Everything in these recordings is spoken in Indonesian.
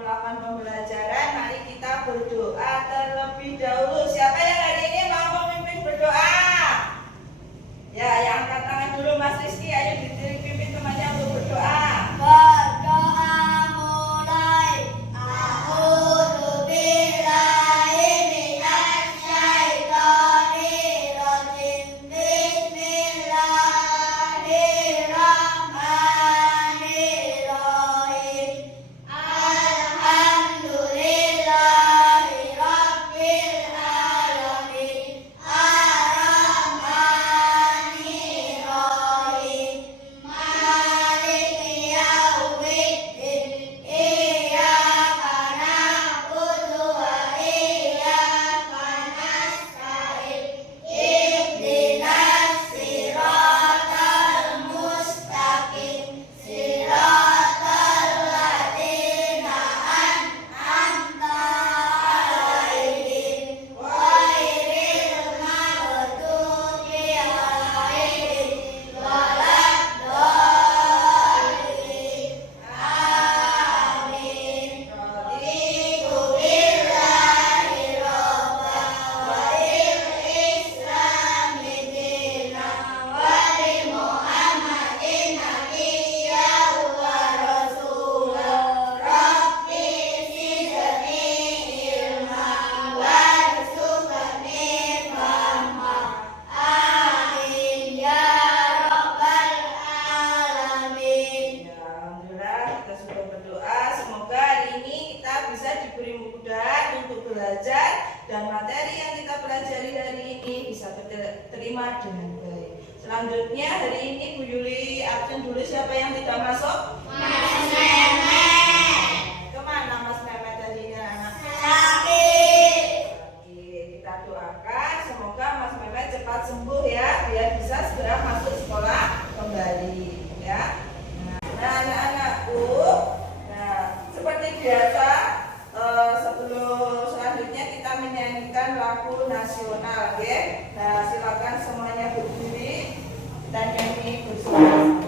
melakukan pembelajaran, mari kita berdoa terlebih dahulu. Siapa yang hari ini mau memimpin berdoa? Ya, yang angkat tangan dulu Mas Rizky. Ayo dipimpin temannya untuk berdoa. Berdoa mulai. A'udzubillahi minasyaitonirrajim. Bismillahirrahmanirrahim. Alhamdulillahi rabbil alamin. Ar-Rahmanirrahim. Maliki yaumiddin. Iyyaka na'budu wa iyyaka nasta'in. Ihdinas siratal mustaqim. Siratal ladzina an'amta 'alaihim ghairil maghdubi 'alaihim waladdallin. Amin. Raditu billahi rabban wa bil islami dinan wa bi Muhammadin nabiyyan wa rasulan. Rabbi zidni ilman warzuqni fahman. Amin ya rabbal alamin. Ya, alhamdulillah kita sudah berdoa. Semoga hari ini kita bisa diberi mudah untuk belajar dan materi yang kita pelajari hari ini bisa terima dengan baik. Selanjutnya hari ini Bu Yuli absen dulu. Siapa yang tidak masuk? Mas Mehmet Kemana Mas Mehmet tadinya anak? sakit. Oke, kita doakan semoga Mas Mehmet cepat sembuh ya, biar bisa segera masuk sekolah kembali ya. Nah, anak-anakku, nah seperti biasa sebelum selanjutnya kita menyanyikan lagu nasional, ya. Nah, silakan semuanya berdiri dan nyanyi bersama.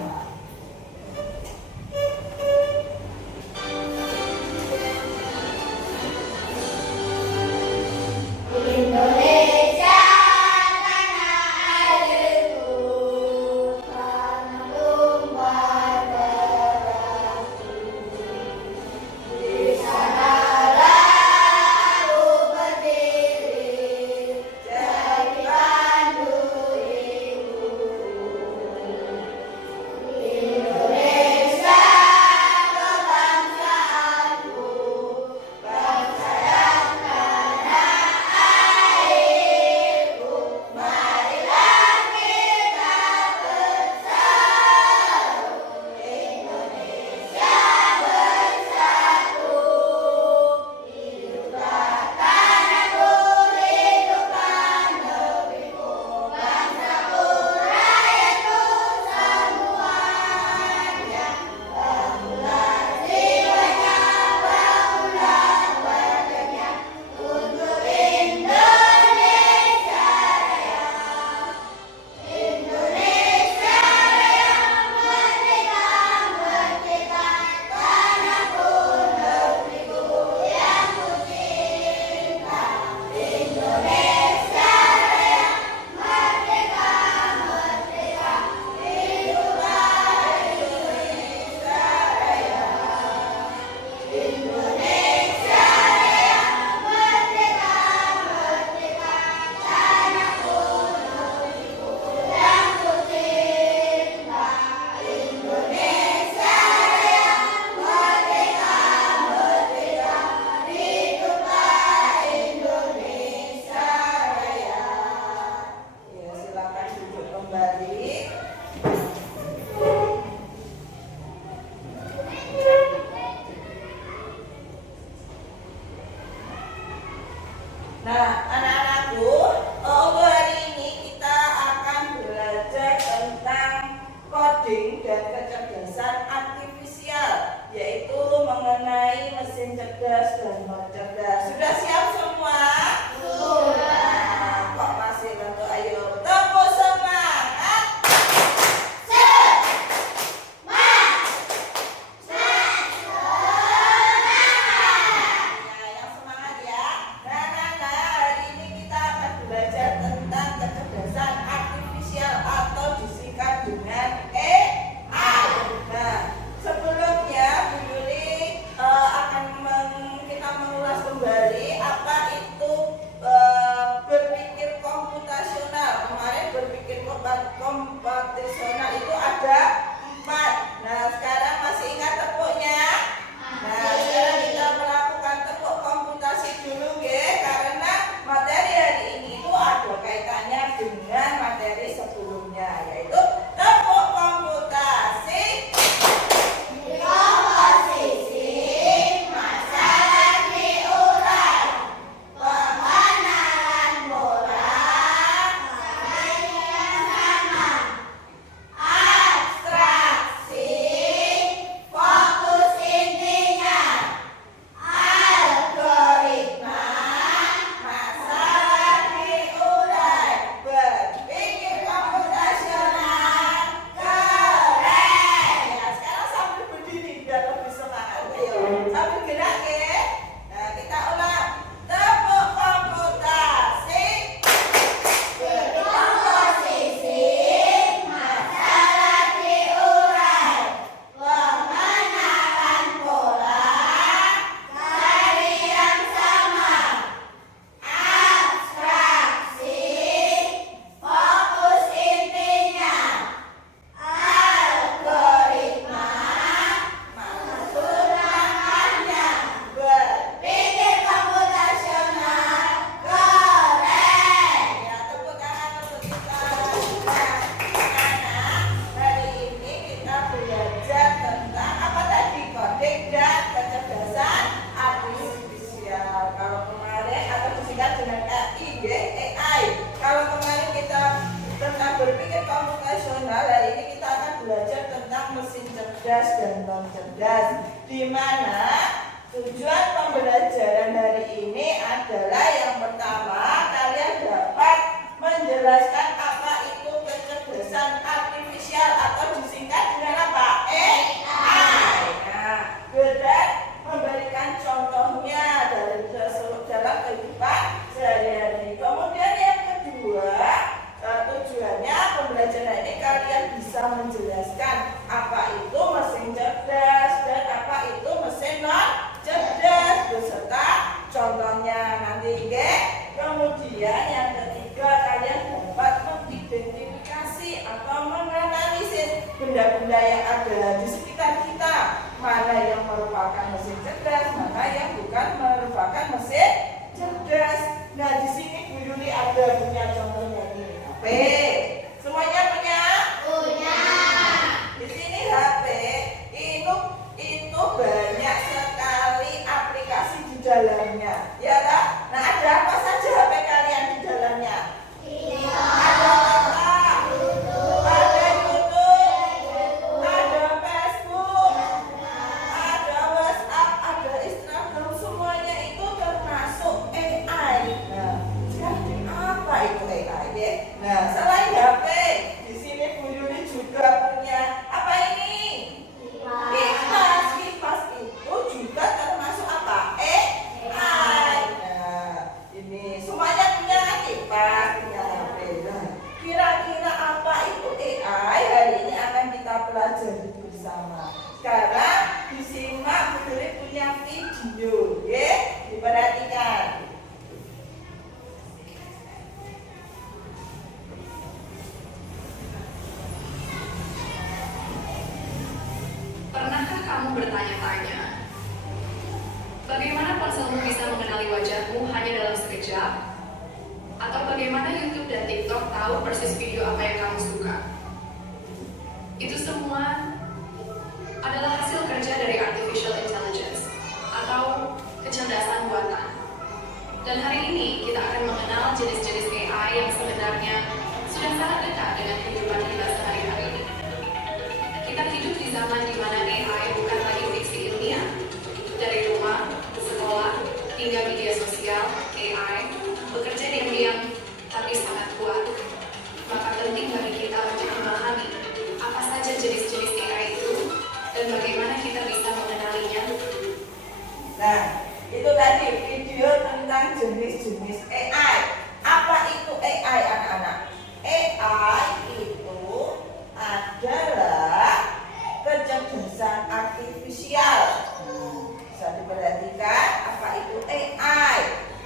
Indonesia tanah airku, tanah tumpah darahku. Di sanalah aku berdiri, jadi pandu ibu. Indonesia kebangsaanku, bangsa dan tanah airku. Marilah kita bersatu, Indonesia bersatu. Hiduplah tanahku, hiduplah negeriku, bangsaku, rakyatku semuanya. Bangunlah jiwanya, bangunlah wajahnya untuk Indonesia Raya. Indonesia Raya, merdeka, merdeka, tanahku, negeriku yang ku cinta. Indonesia Raya, merdeka, merdeka, hiduplah Indonesia Raya. Indonesia Raya, merdeka, merdeka, tanahku, negeriku yang ku cinta. Indonesia Raya, merdeka, merdeka, hiduplah Indonesia Raya. Ya, silakan duduk kembali. Nah, anak-anakku, untuk hari ini kita akan belajar tentang coding dan kecerdasan artifisial, yaitu mengenai mesin cerdas dan non cerdas. Sudah siap semua? Sudah. Kok masih lesu? Ayo tepuk semangat. Semangat. di mana tujuan pembelajaran hari ini adalah yang pertama, kalian dapat menjelaskan apa itu kecerdasan artifisial atau disingkat dengan apa? AI. Nah, dan memberikan contohnya dalam kehidupan sehari-hari. Kemudian yang kedua, tujuannya pembelajaran ini kalian bisa menjelaskan apa itu mesin cerdas dan apa itu mesin non cerdas beserta contohnya nanti, oke? Kemudian yang ketiga, kalian dapat mengidentifikasi atau menganalisis benda-benda yang ada di sekitar kita, mana yang merupakan mesin cerdas, mana yang bukan merupakan mesin cerdas. Nah, di sini Bu Yuli ada punya contohnya ini. HP. Semuanya punya? Punya. Di sini HP itu banyak sekali aplikasi di dalamnya, ya kan? Nah, ada apa saja HP kalian di dalamnya? Ada WhatsApp, ada YouTube, ada Facebook, ada WhatsApp, ada Instagram, semuanya itu termasuk AI. Nah, jadi apa itu AI ya? Nah, selain HP, di sini Bu Yuli juga punya apa ini? Kipas. Kipas itu juga termasuk apa? AI. Nah, ini semuanya punya kipas, punya HP. Nah, kira-kira apa itu AI? Hari ini akan kita pelajari bersama. Sekarang disimak, Bu Yuli punya video, ya? Diperhatikan. Pernahkah kamu bertanya-tanya, bagaimana ponselmu bisa mengenali wajahmu hanya dalam sekejap? Atau bagaimana YouTube dan TikTok tahu persis video apa yang kamu suka? Itu semua adalah hasil kerja dari artificial intelligence atau kecerdasan buatan. Dan hari ini kita akan mengenal jenis-jenis AI yang sebenarnya sudah sangat dekat dengan kehidupan kita sehari-hari. Kita hidup di zaman di mana AI bukan lagi fiksi ilmiah. Dari rumah, sekolah, hingga media sosial, AI bekerja diam-diam tapi sangat kuat. Maka penting bagi kita untuk memahami apa saja jenis-jenis AI itu dan bagaimana kita bisa mengenalinya. Nah, itu tadi video tentang jenis-jenis AI. Apa itu AI, anak-anak? AI itu adalah kecerdasan artifisial. Bisa diperhatikan apa itu AI,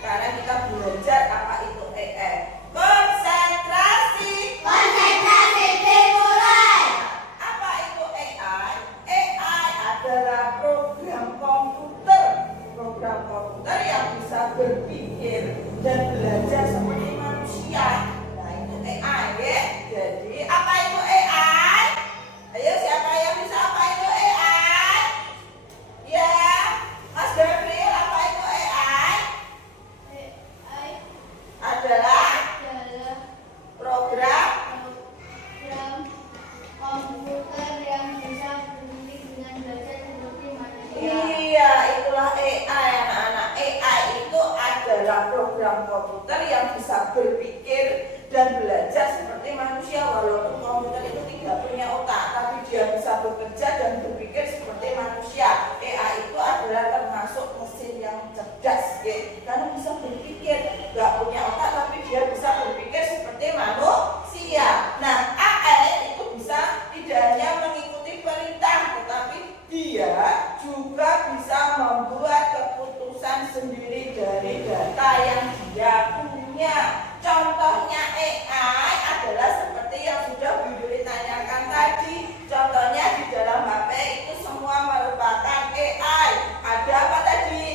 karena kita belajar apa itu AI. Konsentrasi Dimulai. Apa itu AI? AI adalah program komputer yang bisa berpikir dan belajar seperti manusia. Nah, itu AI, ya. Jadi apa itu AI? Ayo, siapa yang bisa apa itu AI? Ya, Mas Gabriel, apa itu AI? AI Adalah adalah program program komputer yang bisa berpikir dengan belajar seperti manusia. Iya, itulah AI, anak-anak. AI itu adalah program komputer yang bisa berpikir dan belajar seperti manusia. Walaupun komputer itu tidak punya otak, tapi dia bisa bekerja dan berpikir seperti manusia. AI itu adalah termasuk mesin yang cerdas, ya. Karena bisa berpikir, nggak punya otak, tapi dia bisa berpikir seperti manusia. Nah, AI itu bisa tidak hanya mengikuti perintah, tetapi dia juga bisa membuat keputusan sendiri dari data yang dia punya. Contohnya AI adalah seperti yang sudah Bu Yuli tanyakan tadi. Contohnya di dalam HP itu semua merupakan AI. Ada apa tadi?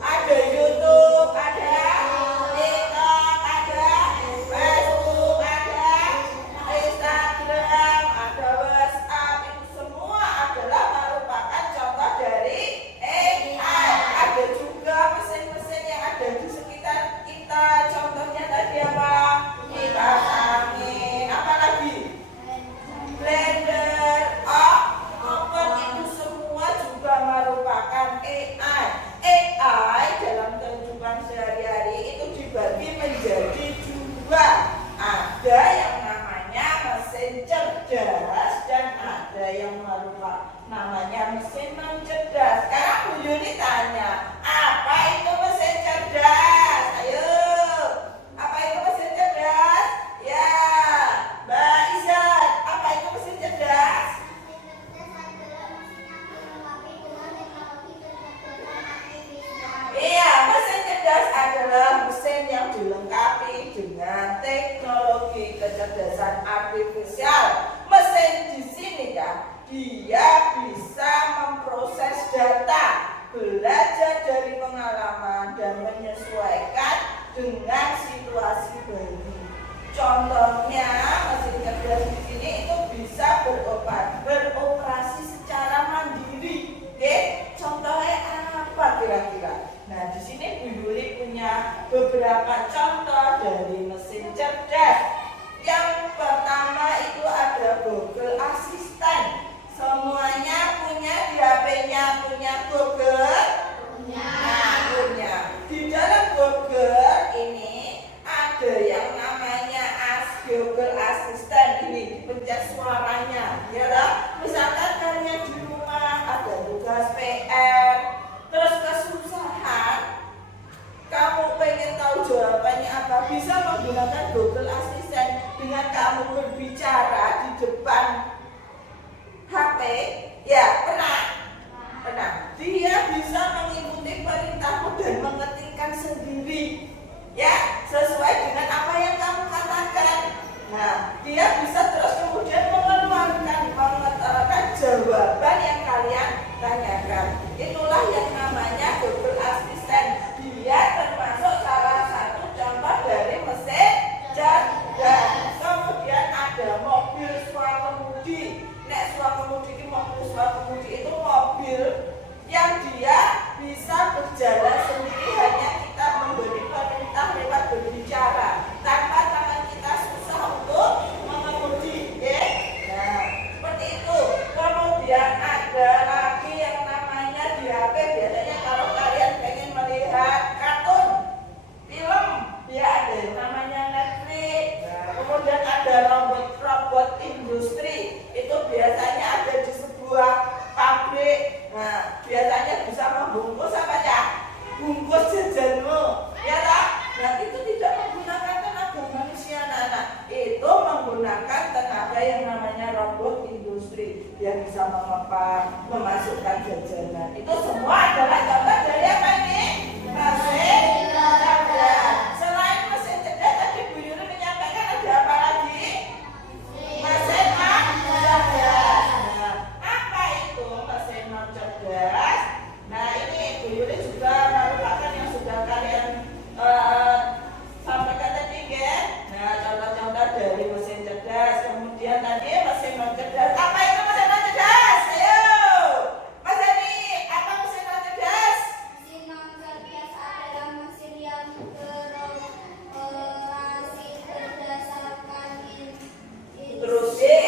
Ada YouTube, ada TikTok, ada Facebook, ada Instagram, ada WhatsApp. Itu semua adalah merupakan contoh dari AI. Ada juga mesin-mesin yang dilengkapi dengan teknologi kecerdasan artifisial. Mesin di sini ya, dia bisa memproses data, belajar dari pengalaman dan menyesuaikan dengan situasi baru. Contohnya mesin cerdas di sini itu bisa beroperasi secara mandiri. Oke, contohnya apa kira-kira? Nah, di sini Bu Yuli punya beberapa contoh dari mesin cerdas. Yang pertama itu ada Google Assistant. Semuanya punya di HP-nya, punya Google? Nah, punya. Di dalam Google ini ada yang namanya Google Assistant. Ini dipencet suaranya, ya lah. Misalkan kalian di rumah ada tugas PR, terus kesusahan, kamu pengen tahu jawabannya apa, bisa menggunakan Google Assistant. Dengan kamu berbicara di depan HP, ya pernah? Dia bisa mengikuti perintahmu dan mengetikkan sendiri, ya, sesuai dengan apa yang kamu katakan. Nah, dia bisa terus kemudian mengutarakan jawaban yang kalian tanyakan. Itulah yang namanya Google Assistant. Dia termasuk salah satu contoh dari mesin cerdas. Kemudian ada mobil swakemudi. Nek swakemudi ini mobil swakemudi itu mobil yang dia bisa berjalan sendiri, hanya kita memberi perintah lewat berbicara tanpa tangan kita susah untuk mengemudi, ya. Nah, seperti itu. Kemudian ada lagi yang namanya di HP, biasanya kalau kalian pengen melihat kartun, film, ya ada yang namanya Netflix. Nah, kemudian ada robot industri, itu biasanya ada di sebuah pabrik. Nah, biasanya bisa membungkus apa ya? Bungkus jajanmu, ya tak? Nah, itu tidak menggunakan tenaga manusia, anak. Itu menggunakan tenaga yang namanya robot industri yang bisa memasukkan jajanan. Itu semua adalah contoh dari apa ini? Mesin cerdas. Selain mesin cerdas, tadi Bu Yuri menyampaikan ada apa lagi? Mesin cerdas. Nah, apa itu mesin cerdas? Nah, ini Bu Yuri juga merupakan yang sudah kalian sampaikan tadi, kan? Nah, contoh-contoh dari mesin cerdas. Kemudian tadi mesin cerdas. Apa itu mesin cerdas? Ayo, Mas Ani, apa mesin cerdas? Mesin non-cerdas adalah mesin yang beroperasi berdasarkan Instruksi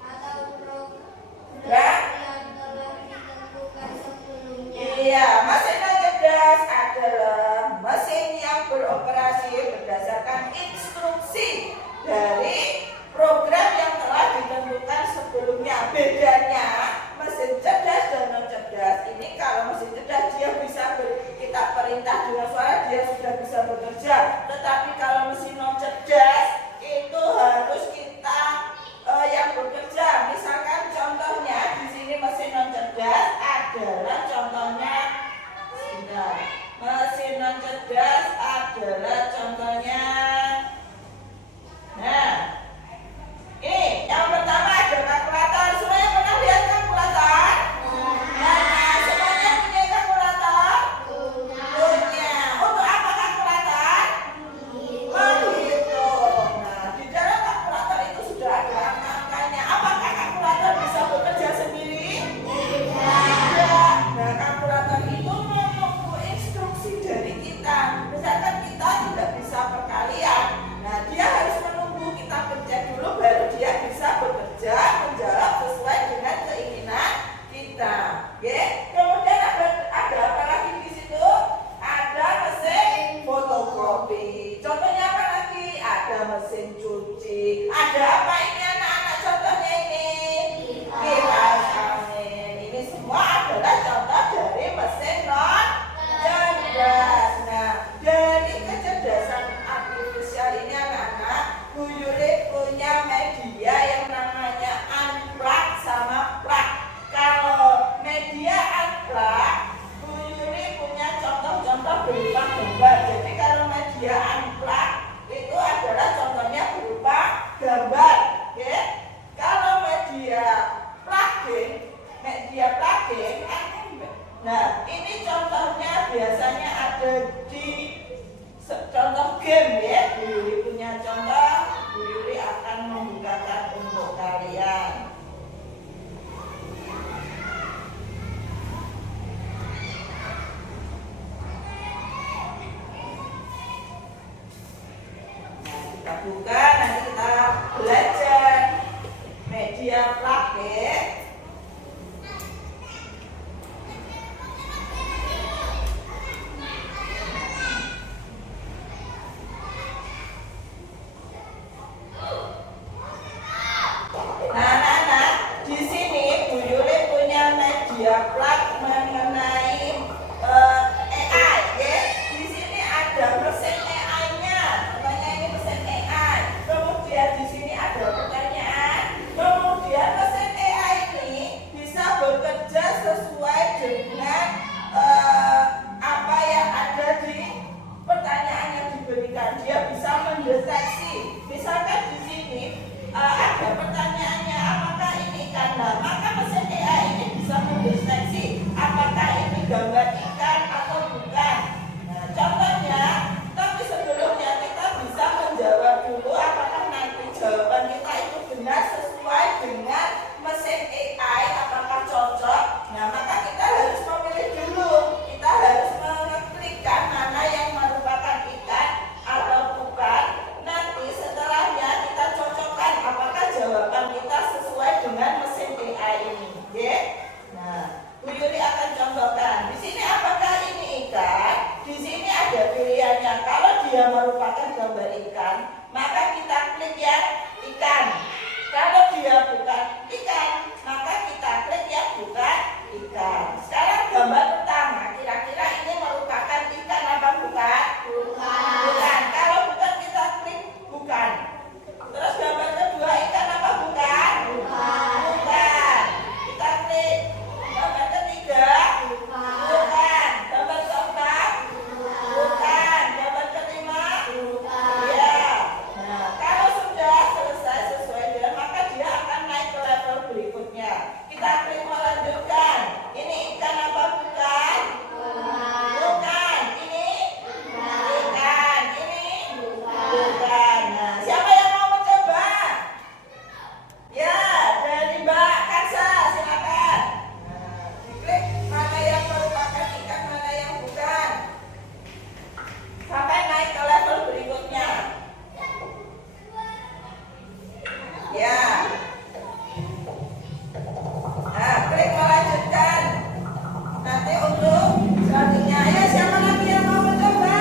atau program ya? yang telah ditentukan sebelumnya. Iya, mesin cerdas adalah mesin yang beroperasi berdasarkan instruksi dari program yang telah ditentukan sebelumnya. Bedanya mesin cerdas dan non cerdas ini, kalau mesin cerdas dia bisa kita perintah dengan suara, dia sudah bisa bekerja. Tetapi kalau mesin non cerdas itu harus kita yang bekerja. Misalkan contohnya di sini mesin non cerdas adalah contohnya. Mesin non cerdas adalah contohnya. Nah, ini yang pertama ada kalkulator. Semuanya pernah lihat kalkulator? Nah, semuanya punya kalkulator? Punya. Untuk apa kalkulator? ini contohnya biasanya ada di contoh game ya. Bu Yuli punya contoh, Bu Yuli akan membukakan untuk kalian. Kita buka, nanti kita belajar media plaket. Nah, anak-anak, di sini Bu Yuli punya media plat mengenai AI, ya. Di sini ada mesin AI-nya. Contohnya ini mesin AI. Kemudian di sini ada pertanyaan. Kemudian mesin AI ini bisa bekerja sesuai dengan apa yang ada di pertanyaan yang diberikan. Dia bisa mendeteksi. Misalkan di sini ada pertanyaannya, apakah ini ikan? Nah, maka mesin AI ini bisa mendeteksi apakah ini gambar ikan atau bukan. Nah, contohnya, tapi sebelumnya kita bisa menjawab dulu apakah nanti jawaban kita itu benar sesuai dengan mesin AI, apakah cocok. Nah, maka kita harus memilih dulu. Kita harus mengeklikkan mana yang merupakan ikan atau bukan. Nanti setelahnya kita cocokkan apakah jawaban kita sesuai dengan mesin AI ini. Oke? Nah, Bu Yuli akan contohkan. Di sini apakah ini ikan? Di sini ada pilihannya. Kalau dia merupakan gambar ikan, maka kita klik yang ikan. Kalau dia bukan ikan, maka kita klik yang bukan ikan. Sekarang gambar pertama, kira-kira ini merupakan ikan apa bukan? Bukan. Kalau bukan kita klik bukan. Terus gambar kedua ikan apa bukan? Bukan. Kita klik. Gambar ketiga? Bukan. Gambar keempat? Bukan. Gambar kelima? Iya. Nah, kalau sudah selesai sesuai dengan, maka dia akan naik ke level berikutnya. Kita klik melanjutkan. Ini ikan apa bukan? Bukan. Ini ikan. Ini bukan. Nah, siapa yang mau mencoba? Ya, dari Mbak Kansa, silakan. Nah, diklik mana yang merupakan ikan, mana yang bukan. Sampai naik ke level berikutnya. Ya. Nah, klik melanjutkan. Nanti untuk selanjutnya, ya siapa lagi yang mau mencoba?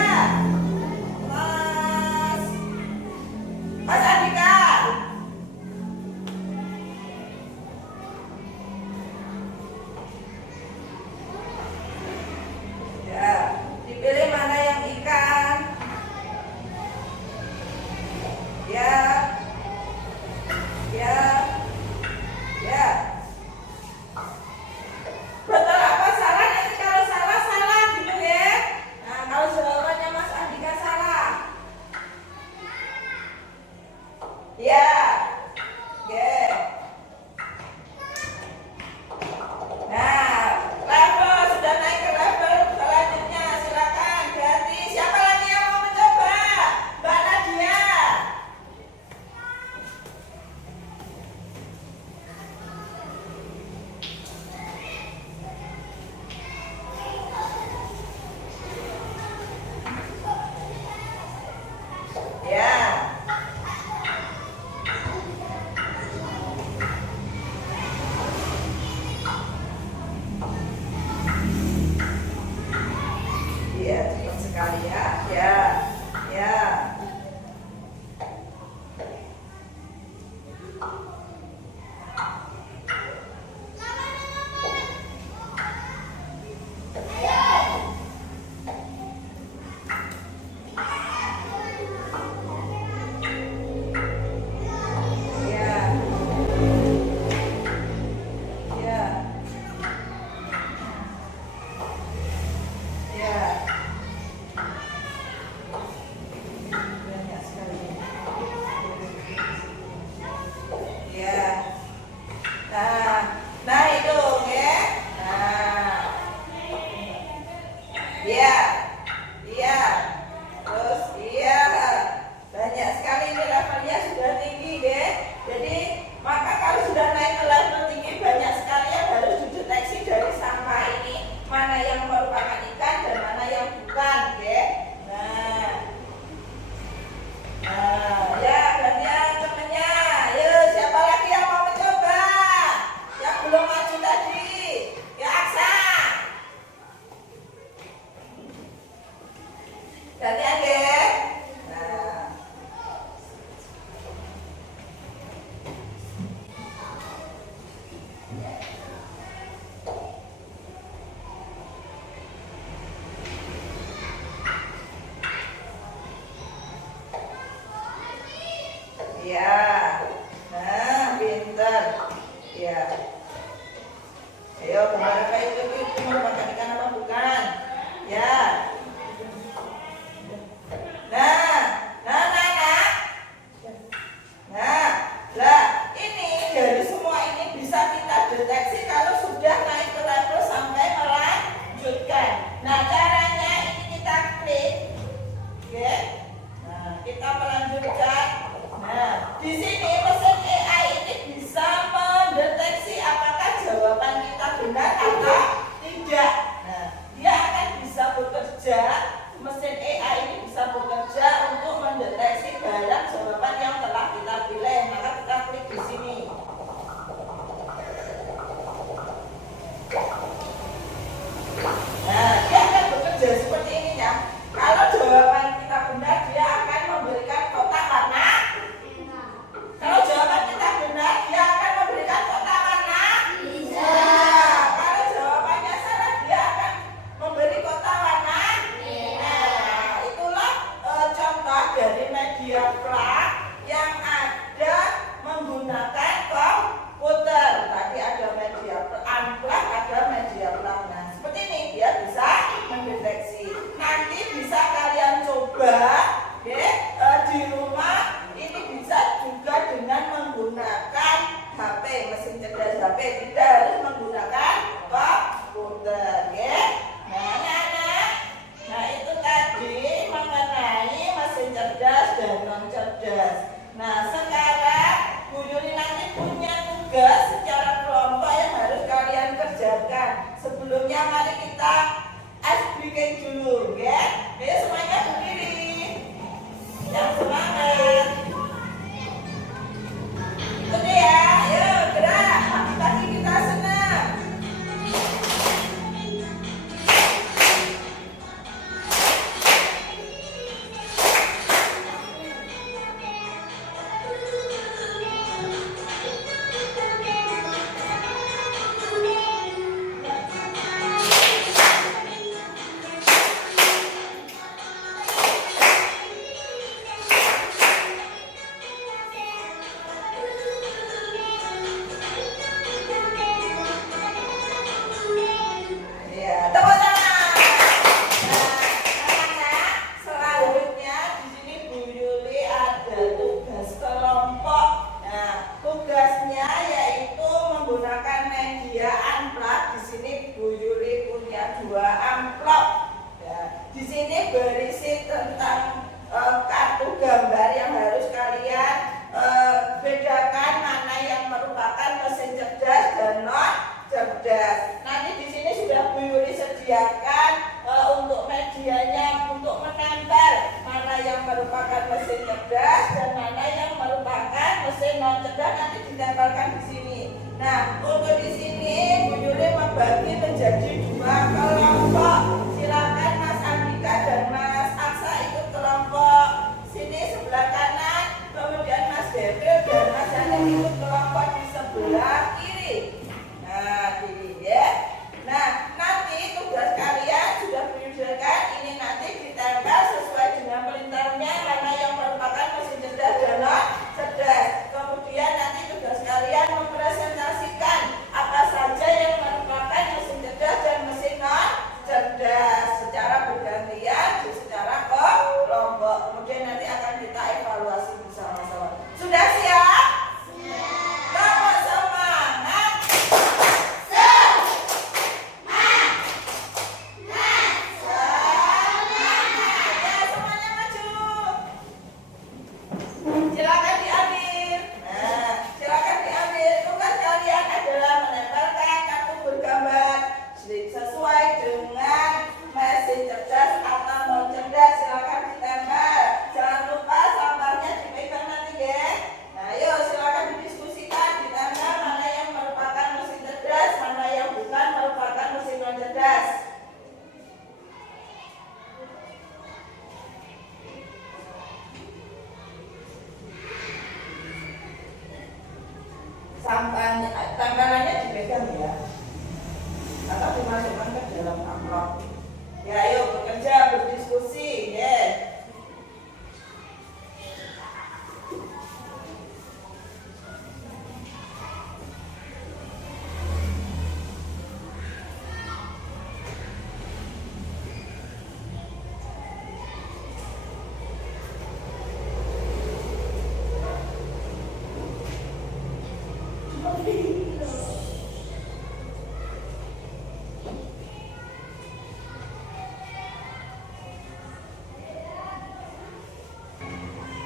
Mas Andika. Ya, dipilih mana yang ikan. Ya. Ya. Ya. Betul apa salah? Nanti kalau salah, salah gitu ya. Nah, kalau jawabannya Mas Andika salah. Ya. Ya. Nah, level sudah naik ke level selanjutnya. Silakan ganti. Siapa lagi yang mau mencoba? Mbak Nadia. Ya. Iya, cepat sekali ya. Ya. Ya. Ya. Ya. Ya. Iya. Iya. Terus iya. Banyak sekali ini levelnya sudah tinggi, deh. Jadi maka kalau sudah naik ke level tinggi banyak sekali yang harus dideteksi dari sampah ini mana yang merupakan ikan dan mana yang bukan, deh. Nah, ya gantian temennya. Yuk, siapa lagi yang mau mencoba? Yang belum maju tadi. Ya, Aksa. Gantian, deh. Nah. Ya, nah pinter. Ya, ayo kembali ke itu merupakan ikan apa bukan? Ya. Nah, lah ini dari semua ini bisa kita deteksi kalau sudah naik ke level sampai melanjutkan. Nah, caranya ini kita klik, oke? Nah, kita melanjutkan. Nah, di sini mesin AI ini bisa mendeteksi apakah jawaban kita benar atau tidak. Nah, dia akan bisa bekerja, mesin AI ini bisa bekerja untuk mendeteksi barang jawaban yang telah kita pilih. Maka kita klik di sini. Nah, dia akan bekerja seperti ini ya. Kalau jawaban kita benar, dia akan memberikan kotak warna. Kalau jawaban kita benar, dia akan memberikan kotak warna hijau. Kalau jawabannya salah, dia akan memberi kotak warna merah. Itulah contoh dari media plak yang ada menggunakan komputer. Tadi ada media unplug, ada media plak. Nah, seperti ini dia bisa mendeteksi. Nanti bisa kalian coba, di rumah. Ini bisa juga dengan menggunakan HP, mesin cerdas HP, tidak harus menggunakan komputer, ya. Nah, itu tadi mengenai mesin cerdas dan non cerdas. Nah, sekarang Bu Yuli nanti punya tugas secara kelompok yang harus kalian kerjakan. Sebelumnya mari kita ice breaking dulu, ya. Ayo semuanya berdiri. Yang semangat. Itu dia, ayo gerak. Pagi-pagi kita senang. Ya, tepuk tangan. Nah, anak-anak, selanjutnya di sini Bu Yuli ada tugas kelompok. Nah, tugasnya yaitu menggunakan media unplug. Di sini Bu Yuli punya 2 amplop. Ya, di sini berisi tentang kartu gambar yang harus kalian bedakan mana yang merupakan mesin cerdas dan non cerdas. Nanti di sini sudah Bu Yuli sediakan untuk medianya untuk menempel mana yang merupakan mesin cerdas dan mana yang merupakan mesin non cerdas, nanti ditempelkan di sini. Nah, untuk di sini Bu Yuli membagi menjadi 2 kelompok. Silakan Mas Andika dan Mas Aksa ikut kelompok sini sebelah kanan, kemudian Mas Devil dan Mas Yanni ikut kelompok di sebelah kiri. Nah, ini ya. Nah, nanti tugas kalian panjang ya, atau dimasukkan ke dalam amplop. Ya, ayo bekerja, berdiskusi, ya.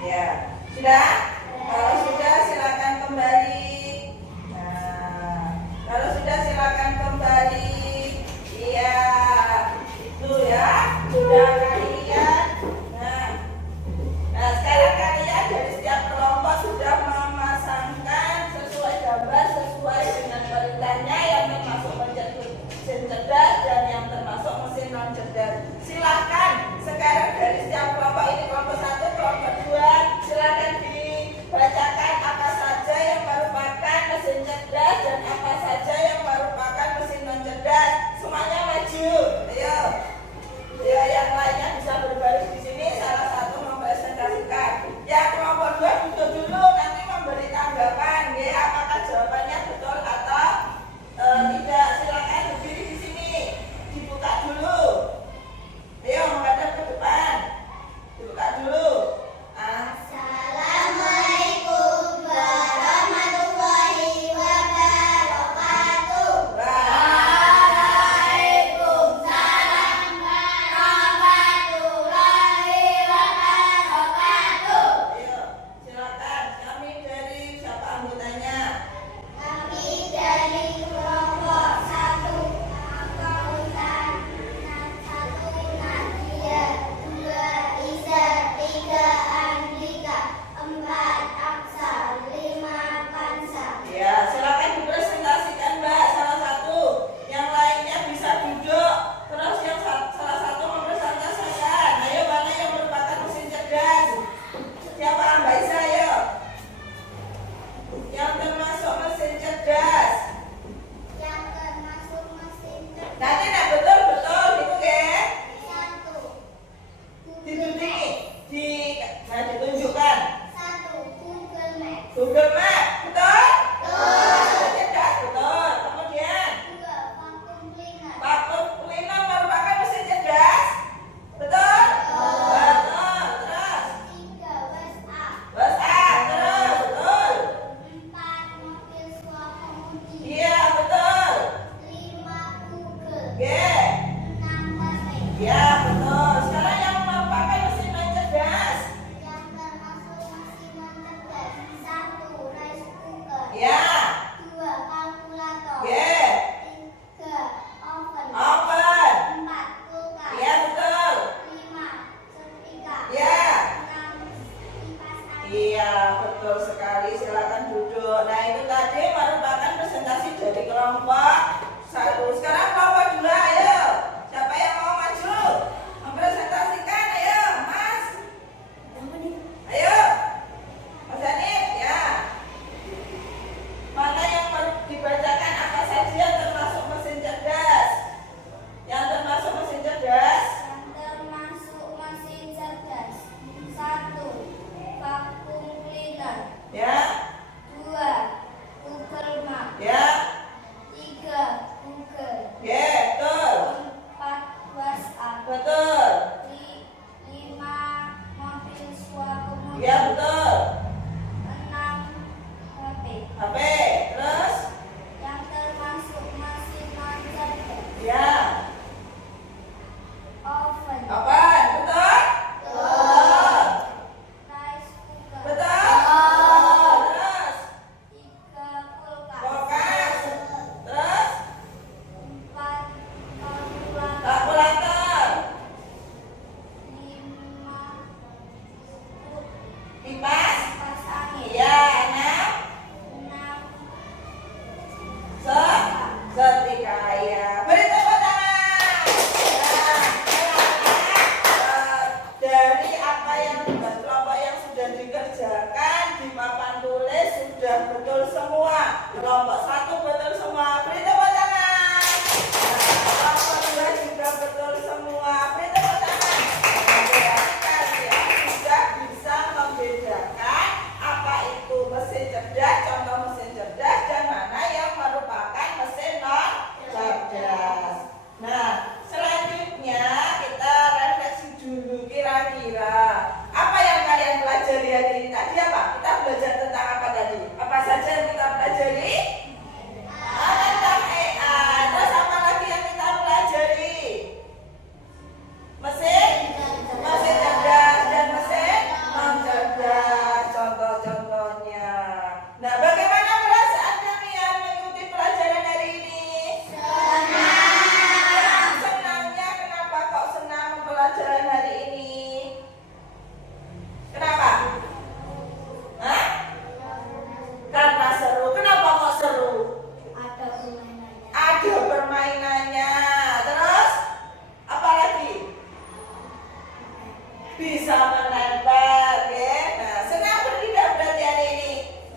Ya, sudah? Kalau sudah silakan kembali. Nah, kalau sudah silakan kembali. Iya, itu ya. Sudah kalian. Nah, sekarang kalian dari setiap kelompok sudah memasangkan sesuai gambar sesuai dengan perintahnya yang termasuk mesin cerdas dan yang termasuk mesin non cerdas. Silakan sekarang dari setiap kelompok ini, kelompok 1, kelompok 2, silakan bisa menempel, ya. Nah, senang atau tidak berarti hari ini?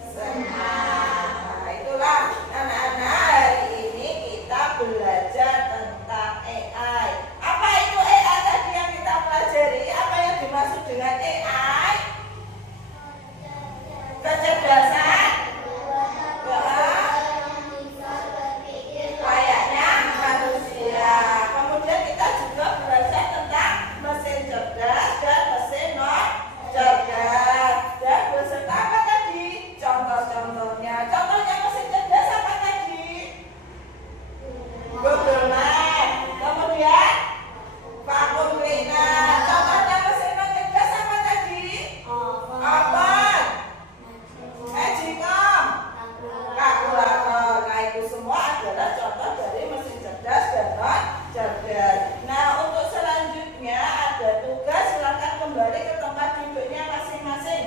Senang. Nah, itulah anak-anak, hari ini kita belajar tentang AI. Apa itu AI tadi yang kita pelajari? Apa yang dimaksud dengan AI? Kecerdasan. Layaknya manusia. Kemudian kita juga belajar tentang mesin cerdas dan mesin non cerdas. Dan beserta apa tadi? Contoh-contohnya. Contohnya mesin cerdas apa tadi? Google Map. Kemudian vacuum cleaner. Contohnya mesin non cerdas apa tadi? Oven. Magicom. Kalkulator. Nah, itu semua adalah contoh dari mesin cerdas dan non cerdas. Nah, untuk selanjutnya ada tugas, silakan kembali ke tempat duduknya masing-masing.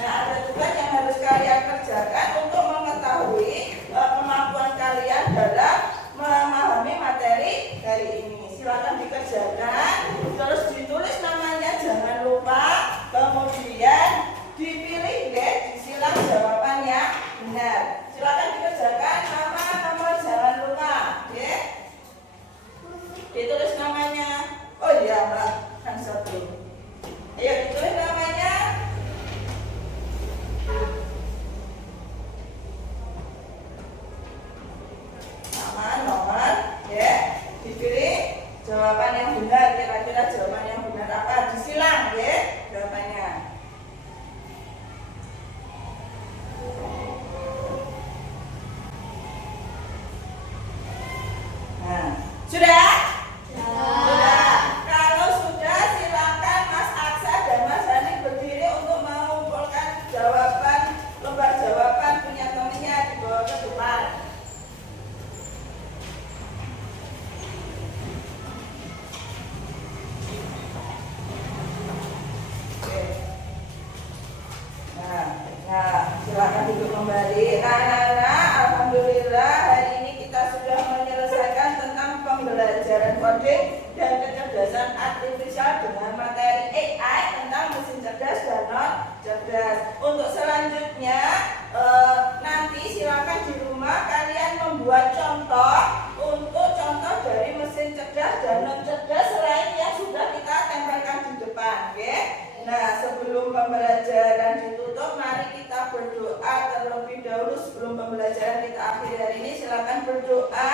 Nah, ada tugas yang harus kalian kerjakan untuk mengetahui kemampuan kalian dalam memahami materi hari ini. Silakan dikerjakan, terus ditulis namanya, jangan lupa, kemudian dipilih deh, disilang jawaban yang benar. Silakan dikerjakan, nama, nomor, jangan lupa, ya. Ditulis namanya. Oh iya, Mbak, kan satu. Ayo ditulis namanya. Nama, nomor, ya. Dipilih jawaban yang benar, kira-kira jawaban yang benar apa? Disilang, ya, jawabannya. Nah, sudah? Sudah. Kalau sudah, silakan Mas Aksa dan Mas Hani berdiri untuk mengumpulkan jawaban, lembar jawaban punya temannya di bawah ke depan. Oke. Nah, silakan duduk kembali. Nah, anak-anak, alhamdulillah hari ini kita sudah menyelesaikan tentang pembelajaran coding dan kecerdasan artifisial dengan materi AI tentang mesin cerdas dan non cerdas. Untuk selanjutnya, nanti silakan di rumah kalian membuat contoh untuk contoh dari mesin cerdas dan non cerdas selain yang sudah kita tempelkan di depan, oke? Nah, sebelum pembelajaran ditutup, mari kita berdoa terlebih dahulu sebelum pembelajaran kita akhiri hari ini. Silakan berdoa